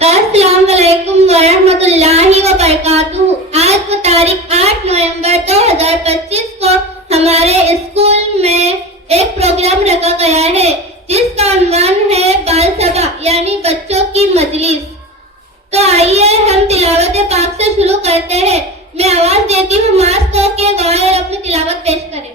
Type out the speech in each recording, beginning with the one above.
अस्सलाम वालेकुम वरहमतुल्लाहि वबरकातुहू। आज को तारीख 8 नवंबर 2025 को हमारे स्कूल में एक प्रोग्राम रखा गया है जिसका उन्वान है बाल सभा यानी बच्चों की मजलिस। तो आइए हम तिलावत पाक से शुरू करते हैं। मैं आवाज देती हूँ मास को के गाए अपनी तिलावत पेश करें।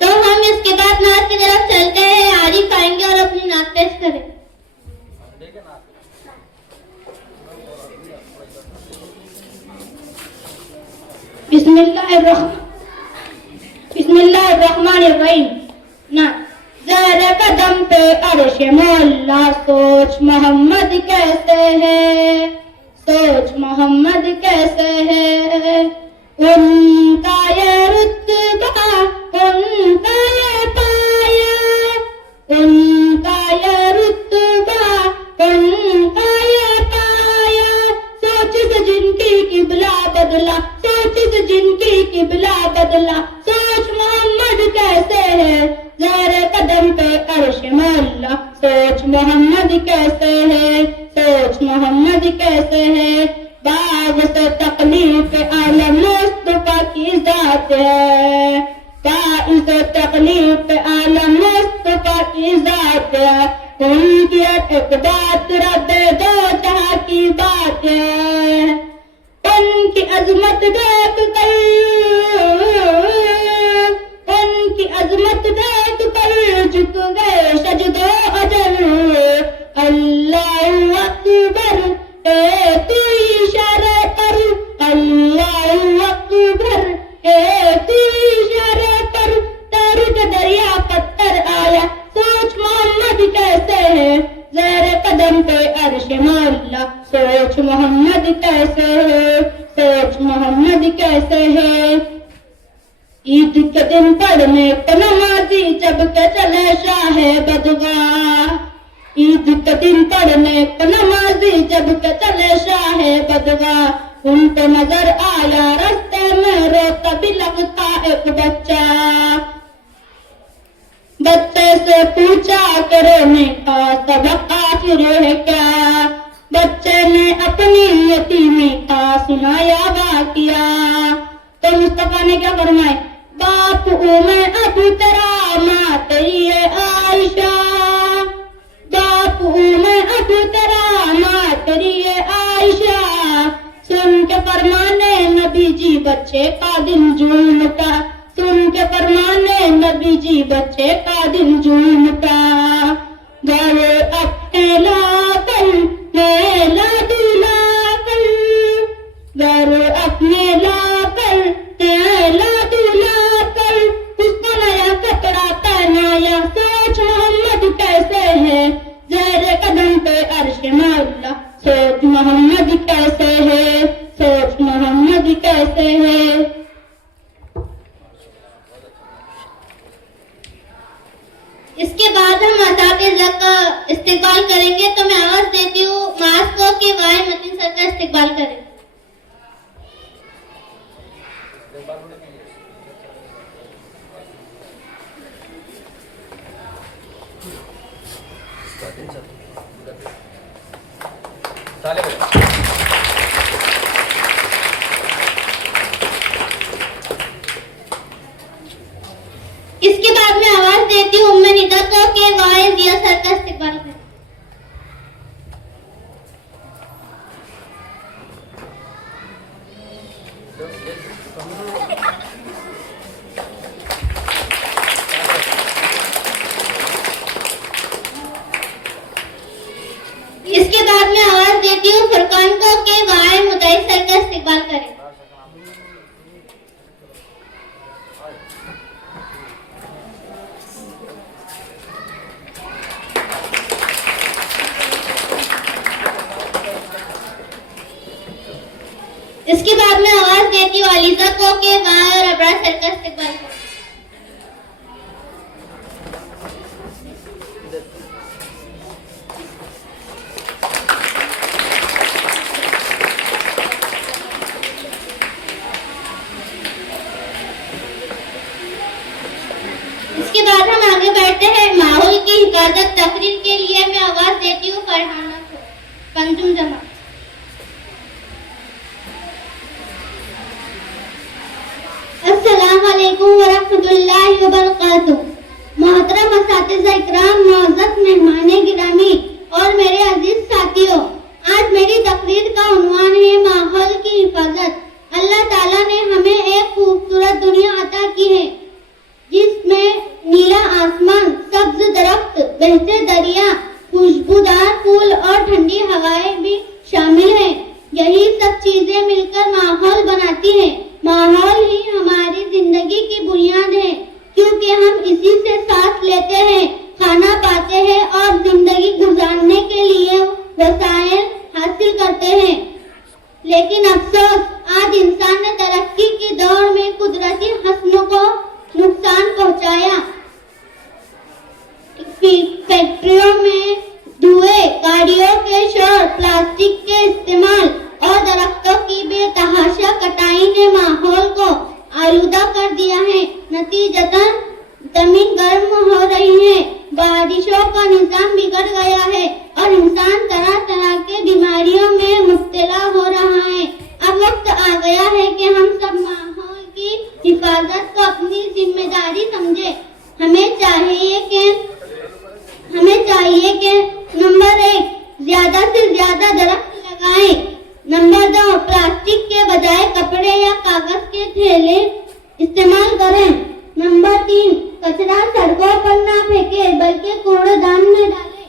तो हम इसके बाद नाच की तरफ चलते हैं। आरिफ आएंगे और अपनी नाच पेश करें। बिस्मिल्लाहिर्रहमानिर्रहीम। ना ज़रा कदम पे अर्श मौला सोच मोहम्मद कैसे है, सोच मोहम्मद कैसे है। उनका ये रुतबा उनका ये पाया, उनका ये रुतबा उनका ये पाया। सोच से जिनकी किबला बदला, सोच से जिनकी किबला बदला। सोच मोहम्मद कैसे है ज़रा कदम पे अर्श मौला सोच मोहम्मद कैसे है, सोच मोहम्मद कैसे है। बाग से तकलीफ आलम मुस्तफा की जात है, बाग से तकलीफ आलम मुस्तफा की जात है। उनकी एक बात रब्बे दो जहां की बात है। उनकी अजमत देख कर, उनकी अजमत देख कर झुक गए सजदो अजर। अल्लाहु अकबर तू इशारा कर, अल्लाहु अकबर तू इशारा कर। तारू के दरिया पत्थर आया सोच मोहम्मद कैसे है ज़रा कदम पे अर्श मौला सोच मोहम्मद कैसे है, सोच मोहम्मद कैसे है। ईद के दिन पढ़ने को नमाजी जब के चले शाह बदगा, ईद के दिन पढ़ने को नमाजी जब के चले शाह बदगा। उनको नजर आया रास्ते में रोता भी लगता एक बच्चा, बच्चे से पूछा कि रोने का सबक आखिर है क्या। बच्चे ने अपनी यतीमी का सुनाया वाकिया। तो मुस्तफा ने क्या फरमाया, बाप मैं अबू तेरा माँ तेरी है आयशा, बाप मैं अबू तेरा माँ तेरी है आयशा। सुन के फरमाने नबी जी बच्चे का दिल झूम उठा, सुन के फरमाने नबी जी बच्चे का दिल झूम उठा। गले अपने लाकर मेला दुलाकर, गले अपने लाकर मेला दुलाकर। उसको नया कपड़ा पहनाया सोच मोहम्मद कैसे है ज़रा कदम पे अर्श मौला सोच मोहम्मद कैसे है, सोच मोहम्मद कैसे है। इसके बाद हम असातिज़ा का इस्तिकबाल करेंगे। तो मैं आवाज देती हूँ मास को कि वाई मतीन सर का इस्तिकबाल करें। इसके बाद मैं आवाज देती हूँ उम्मे निदा को कि वाई जिया सर का इस्तिकबाल करें। देती हूँ फुरकान को कि वाय मुदई सर का इस्तेमाल करें। इसके बाद में आवाज देती हूँ अलीजा को कि वाय और अबरा सर का इस्तेमाल करें। इसके बाद हम आगे बढ़ते हैं माहौल की हिफाजत तकरीर के लिए मैं आवाज देती हूँ फरहाना को। पंजुम जमा। अस्सलाम वालेकुम व रहमतुल्लाहि व बरकातुहू। मोहतरम असातिज़ा इकराम, मुअज़्ज़ज़ मेहमाने गिरामी और मेरे अजीज साथियों, आज मेरी तकरीर का उन्वान है माहौल की हिफाजत। अल्लाह ताला ने हमें एक खूबसूरत दुनिया अता की है जिसमें नीला आसमान, सब्ज दरख्त, बहते दरिया, खुशबूदार फूल और ठंडी हवाएं भी शामिल हैं। यही सब चीजें मिलकर माहौल बनाती हैं। माहौल ही हमारी जिंदगी की बुनियाद है क्योंकि हम इसी से सांस लेते हैं, खाना पाते हैं और जिंदगी गुजारने के लिए वसाइल हासिल करते हैं। लेकिन अफसोस, आज इंसान ने तरक्की की दौड़ में कुदरती हस्नों को नुकसान पहुंचाया। फैक्ट्रियों में धुएं, गाड़ियों के शोर, प्लास्टिक के इस्तेमाल और दरख्तों की बेतहाशा कटाई ने माहौल को आलूदा कर दिया है। नतीजतन जमीन गर्म हो रही है, बारिशों का निजाम बिगड़ गया है और इंसान तरह तरह के बीमारियों में मुब्तला हो रहा है। अब वक्त आ गया है कि हम सब माहौल की हिफाजत को अपनी जिम्मेदारी समझे। हमें चाहिए कि नंबर 1, ज्यादा से ज्यादा दरख्त लगाएं। नंबर 2, प्लास्टिक के बजाय कपड़े या कागज के थैले इस्तेमाल करें। नंबर 3, कचरा सड़कों पर ना फेंकें बल्कि कूड़ेदान में डालें।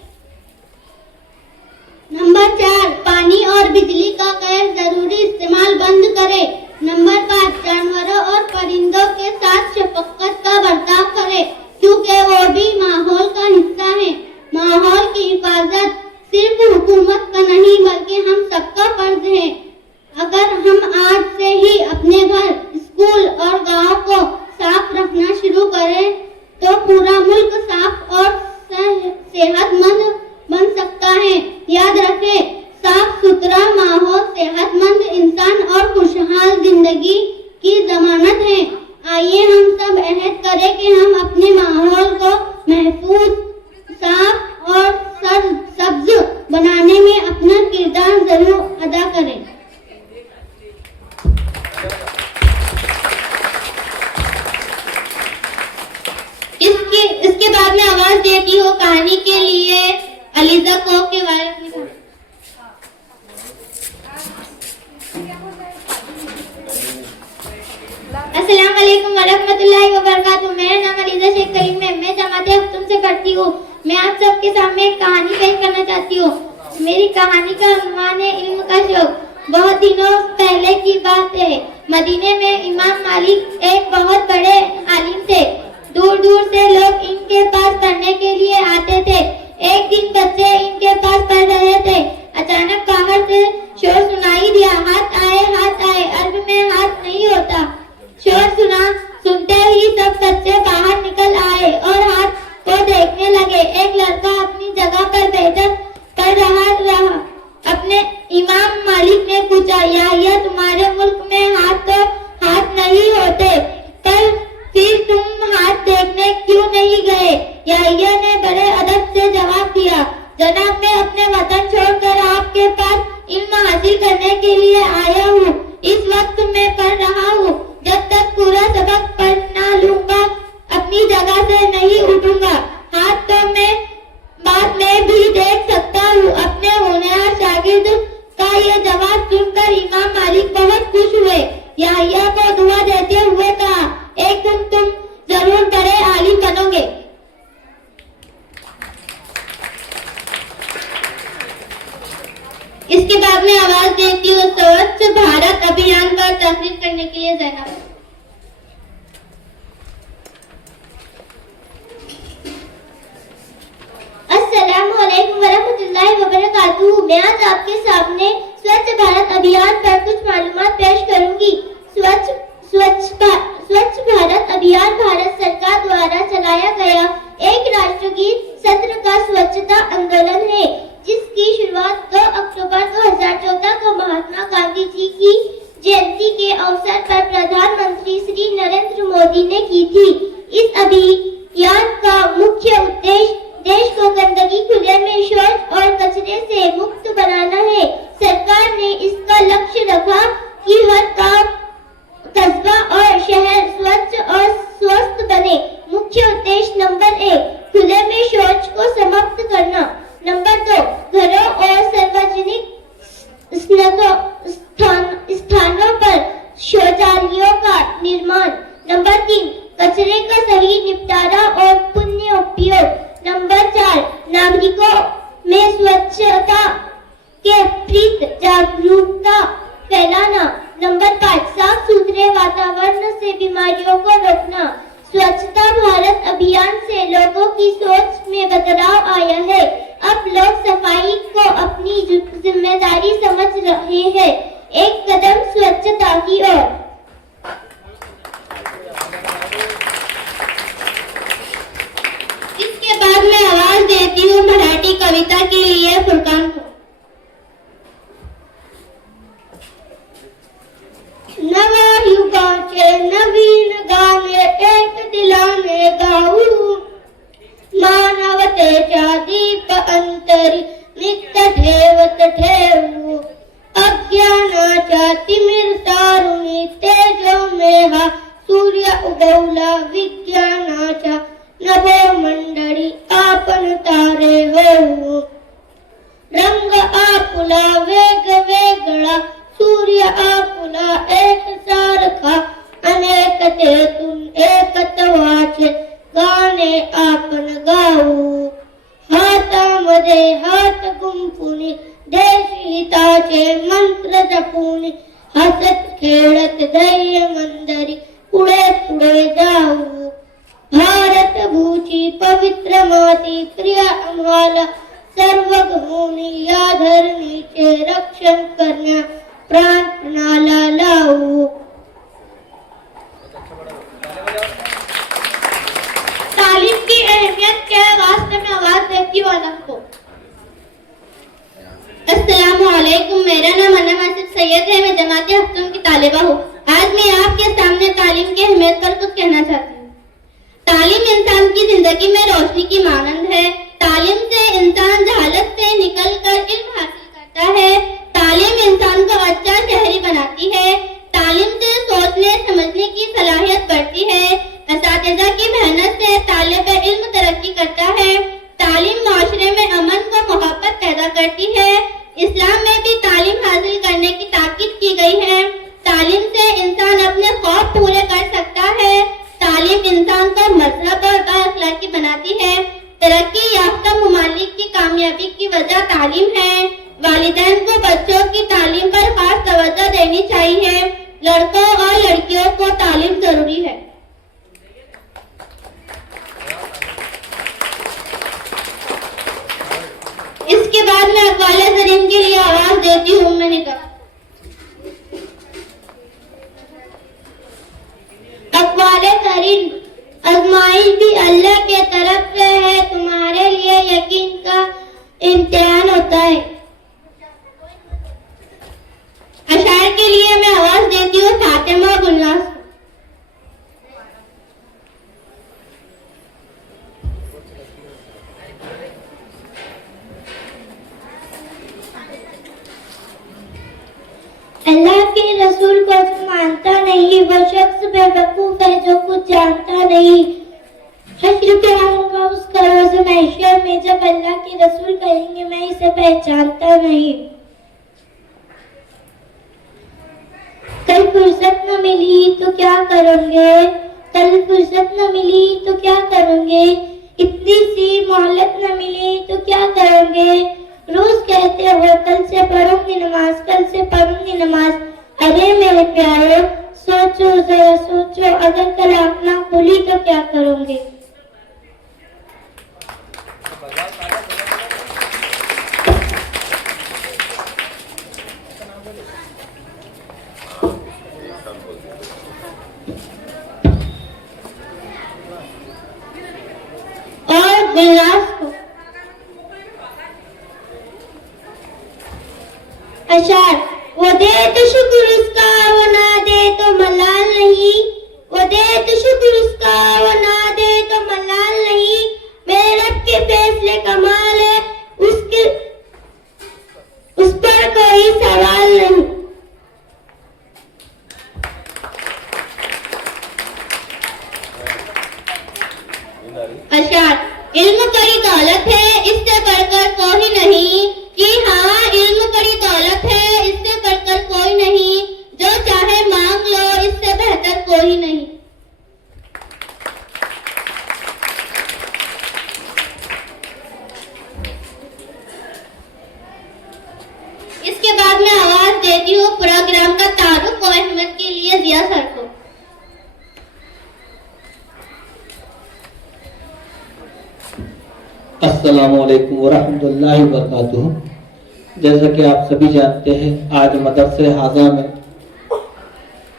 नंबर 4, पानी और बिजली का गैर जरूरी इस्तेमाल बंद करें। नंबर 5, जानवरों और परिंदों के साथ शफकत का बर्ताव करें क्योंकि वो भी माहौल का हिस्सा है। माहौल की हिफाजत सिर्फ हुकूमत का नहीं बल्कि हम सबका फर्ज है। अगर हम आज से ही अपने घर, स्कूल और गांव को साफ रखना शुरू करें तो पूरा मुल्क साफ और सेहतमंद बन सकता है। याद रखें, साफ सुथरा माहौल सेहतमंद इंसान और खुशहाल जिंदगी की जमानत है। आइए हम सब अहद करें कि हम अपने माहौल को महफूज, साफ और सब्ज बनाने में अपना किरदार जरूर अदा करें। इसके बाद में आवाज देती हूँ कहानी के लिए अलीजा को के बारे में। अस्सलाम वालेकुम वरहमतुल्लाहि वबरकातुहू। मेरा नाम अलीजा शेख करीम है। मैं जमाते हफ्तुम से पढ़ती हूँ। मैं आप सबके सामने एक कहानी पेश करना चाहती हूँ। मेरी कहानी का उन्वान है इल्म का शौक। बहुत दिनों पहले की बात है। मदीने में इमाम मालिक एक बहुत बड़े आलिम थे। दूर दूर से लोग इनके पास पढ़ने के लिए आते थे। एक दिन बच्चे इनके पास पढ़ रहे थे। अचानक बाहर से शोर सुनाई दिया, हाथ आए हाथ आए। अरब में हाथ नहीं होता। शोर सुनते ही सब बच्चे बाहर निकल आए और हाथ को देखने लगे। एक लड़का अपनी जगह पर बैठकर पढ़ रहा। अपने इमाम मालिक ने पूछा, या तुम्हारे मुल्क में हाथ नहीं होते, पर फिर तुम हाथ देखने क्यों नहीं गए? याहिया ने बड़े अदब से जवाब दिया, जनाब मैं अपने वतन छोड़कर आपके पास इल्म हासिल करने के लिए आया हूँ। इस वक्त मैं पढ़ रहा हूँ। जब तक पूरा सबक पढ़ ना लूंगा अपनी जगह से नहीं उठूंगा। हाथ तो मैं बाद में भी देख सकता हूँ। अपने होनहार शागिर्द का ये जवाब सुनकर इमाम मालिक बहुत खुश हुए। करने के लिए जैनब। अस्सलामुअलैकुम वरहमतुल्लाहि वबरकातुहू। मैं आज आपके सामने स्वच्छ भारत अभियान पर कुछ मालूमात पेश करूंगी। स्वच्छ भारत अभियान भारत सरकार द्वारा चलाया गया एक राष्ट्रगीत सत्र का स्वच्छता आंदोलन है, जिसकी शुरुआत 2 अक्टूबर 2014 को महात्मा गांधी जी की जयंती के अवसर पर प्रधानमंत्री श्री नरेंद्र मोदी ने की थी। इस अभियान का मुख्य उद्देश्य देश को गंदगी, खुले में शौच और कचरे से मुक्त बनाना है। सरकार ने इसका लक्ष्य रखा कि हर गांव, कस्बा और शहर स्वच्छ और स्वस्थ बने। मुख्य उद्देश्य नंबर 1 खुले में शौच को समाप्त करना। नंबर 2 घरों और सार्वजनिक स्थानों पर शौचालयों का निर्माण। नंबर 3 कचरे का सही निपटारा और पुनः उपयोग। नंबर 4 नागरिकों में स्वच्छता के प्रति जागरूकता फैलाना। नंबर 5 साफ सुथरे वातावरण से बीमारियों को रोकना। स्वच्छता भारत अभियान से लोगों की सोच में बदलाव आया है। अब लोग सफाई को अपनी जिम्मेदारी समझ रहे हैं। एक कदम स्वच्छता की ओर। इसके बाद मैं आवाज देती हूँ मराठी कविता के लिए फुरकान को। नव्या युगाचे नवीन गाणे एक दिलाने गाऊ, मानवतेच्या दीप अंतरी नित्य ठेवत ठेवू। अज्ञानाच्या तिमिर तारुणी तेजोमेहा सूर्य उगवला विज्ञानाच्या नभोमंडळी आपण तारे होऊ। रंग आपुला वेगवेगळा सूर्य आपुला एक सारखा, अनेकतेतून एकत्वाचे गाणे आपण गाऊ। हातामध्ये हात गुंफुनी देशहिताचे मंत्र जपून, हसत खेळत धैर्य मंदरी पुढे पुढे जाऊ। भारत भूची पवित्र माती प्रिय आम्हाला सर्व गहुनी, या धरणीचे रक्षण करण्या प्रार्थनाला लावू। तालीम की अहमियत के वास्ते में आवाज देती हूँ आपको। अस्सलामुअलैकुम, मेरा नाम अनम आसिफ सैयद है। मैं जमाती हफ्तून की तालिबा हूँ। आज मैं आपके सामने तालीम की अहमियत पर कुछ कहना चाहती हूँ। तालीम इंसान की जिंदगी में रोशनी की मानंद है। तालीम से इंसान जहालत से निकलकर इल्म हासिल करता है। तालीम इंसान को अच्छा शहरी बनाती है। तालीम से सोचने समझने की सलाहियत बढ़ती है। असातिज़ा की मेहनत से तालिब इल्म तरक्की करता है। तालीम माशरे में अमन व मोहब्बत पैदा करती है। इस्लाम में भी तालीम हासिल करने की ताकीद की गई है। तालीम से इंसान अपने ख्वाब पूरे कर सकता है। तालीम इंसान को मजहब और बाअखलाकी बनाती है। तरक्की याफ्ता मुमालिक की कामयाबी की वजह तालीम है। वालिदैन को बच्चों की तालीम पर खास तवज्जो देनी चाहिए। लड़कों और लड़कियों को तालीम जरूरी है। इसके बाद मैं अक़वाले ज़रीन के लिए आवाज देती हूँ। मैंने कहा अक़वाले ज़रीन, आज़माइश भी अल्लाह के तरफ से है। तुम्हारे लिए यकीन का इम्तिहान होता है। अशार के लिए मैं आवाज देती हूँ फातिमा गुलनाज। अल्लाह के रसूल को जो मानता नहीं वो शख्स बेवकूफ है जो कुछ जानता नहीं। हश्र के आऊंगा उसका रोज़ महशर में जब अल्लाह के रसूल कहेंगे मैं इसे पहचानता नहीं। कल फुर्सत न मिली तो क्या करोगे, कल फुर्सत न मिली तो क्या करोगे, इतनी सी मोहलत न मिली तो क्या करोगे। रोज कहते हो कल से पढ़ूंगी नमाज, कल से पढ़ूंगी नमाज। अरे मेरे प्यारे सोचो जरा सोचो, अगर कल आँख ना खुली तो क्या करोगे। और गुलनाज को अशार, वो दे तो शुक्र उसका, वो ना दे तो मलाल नहीं। वो दे तो शुक्र उसका, वो ना दे तो मलाल नहीं। मेरे रब के फैसले कमाल है, उसके उस पर कोई सवाल नहीं। अशार, इल्म बड़ी दौलत है, इससे बढ़कर कोई नहीं। कि हाँ, इल्म बड़ी दौलत है, इससे बढ़कर कोई नहीं। जो चाहे मांग लो, इससे बेहतर कोई नहीं। इसके बाद मैं आवाज देती हूँ प्रोग्राम का तारुफ और अहमद के लिए जिया सर को। अस्सलामुअलैकुम वरहमतुल्लाहि वबरकातुहू। जैसा कि आप सभी जानते हैं, आज मदरसे हाजा में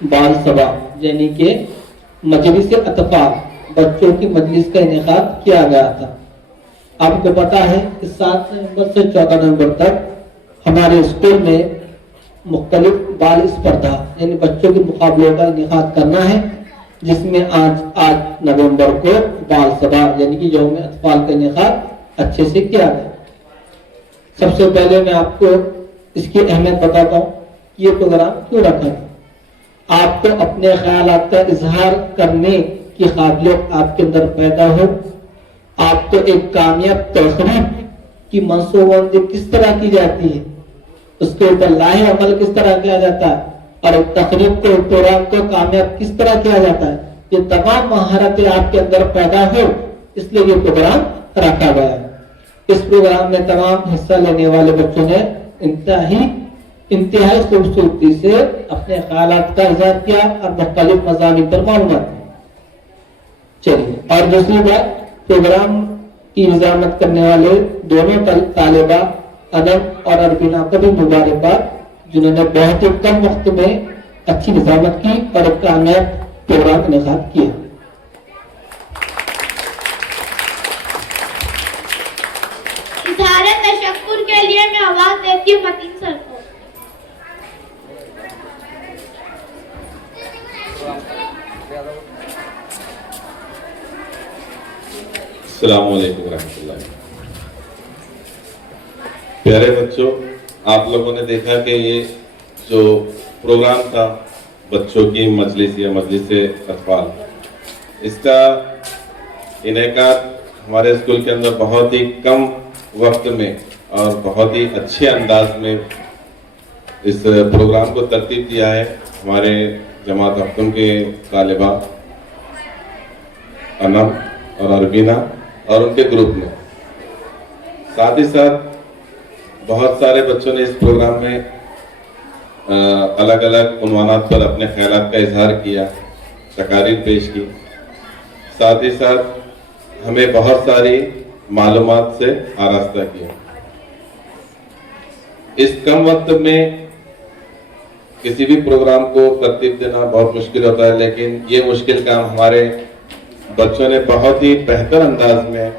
बाल सभा यानी कि मजलिस अतफाल बच्चों की मजलिस का इनेकाद किया गया था। आपको पता है कि 7 नवंबर से 14 नवंबर तक हमारे स्कूल में मुख्तलिफ बाल स्पर्धा यानी बच्चों के मुकाबलों का इनेकाद करना है, जिसमें आज 8 नवंबर को बाल सभा यानी कि यौम अतफाल का इनेकाद अच्छे से किया गया। सबसे पहले मैं आपको इसकी अहमियत बताता हूँ कि ये प्रोग्राम क्यों रखा था। आपको अपने ख्यालात का इजहार करने की काबिलियत आपके अंदर पैदा हो, आपको एक कामयाब तकरीब की मंसूबाबंदी किस तरह की जाती है, उसके ऊपर लाहे अमल किस तरह किया जाता है, और तकरीब को प्रोग्राम को कामयाब किस तरह किया जाता है, ये तमाम महारतें आपके अंदर पैदा हो, इसलिए ये प्रोग्राम रखा गया है। इस प्रोग्राम में तमाम हिस्सा लेने वाले बच्चों ने इंतहाई खूबसूरती से अपने ख्यालात का इजहार किया और मुख्तलिफ मज़ामीन पर मालूमात दी। चलिए, और दूसरी बात, प्रोग्राम की निजामत करने वाले दोनों तालिबा अनम और अरबीना को भी मुबारकबाद, जिन्होंने बहुत ही कम वक्त में अच्छी निजामत की और एक कामयाब प्रोग्राम इनेकाद किया। इज़हारे तशक्कुर के लिए मैं आवाज देती हूँ मतीन सर को। अस्सलामु अलैकुम रहमतुल्लाह। प्यारे बच्चों, आप लोगों ने देखा कि ये जो प्रोग्राम था बच्चों की मजलिस या मजलिस अतफाल, इसका इनेकाद हमारे स्कूल के अंदर बहुत ही कम वक्त में और बहुत ही अच्छे अंदाज में इस प्रोग्राम को तरतीब दिया है हमारे जमात हफ्तुम के तालिबा अनम और अरबीना और उनके ग्रुप में। साथ ही साथ बहुत सारे बच्चों ने इस प्रोग्राम में अलग अलग उन्वानात पर अपने ख्यालात का इजहार किया, तकारीर पेश की। साथ ही साथ हमें बहुत सारी मालूमात से आरास्ता किया। इस कम वक्त में किसी भी प्रोग्राम को तरतीब देना बहुत मुश्किल होता है, लेकिन ये मुश्किल काम हमारे बच्चों ने बहुत ही बेहतर अंदाज में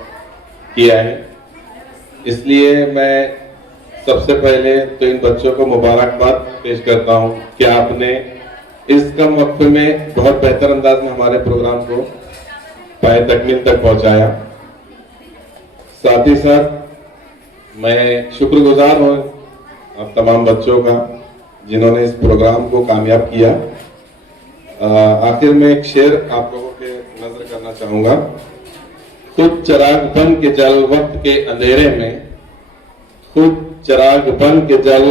किया है। इसलिए मैं सबसे पहले तो इन बच्चों को मुबारकबाद पेश करता हूं कि आपने इस कम वक्त में बहुत बेहतर अंदाज में हमारे प्रोग्राम को पाए तकमील तक पहुंचाया। साथ ही साथ मैं शुक्रगुजार हूं आप तमाम बच्चों का जिन्होंने इस प्रोग्राम को कामयाब किया। आखिर में एक शेर आप लोगों के नजर करना चाहूंगा। खुद चिराग बन के जल वक्त के अंधेरे में, खुद चिराग बन के जल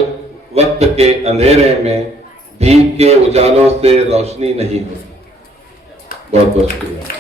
वक्त के अंधेरे में, भीग के उजालों से रोशनी नहीं होती। बहुत बहुत शुक्रिया।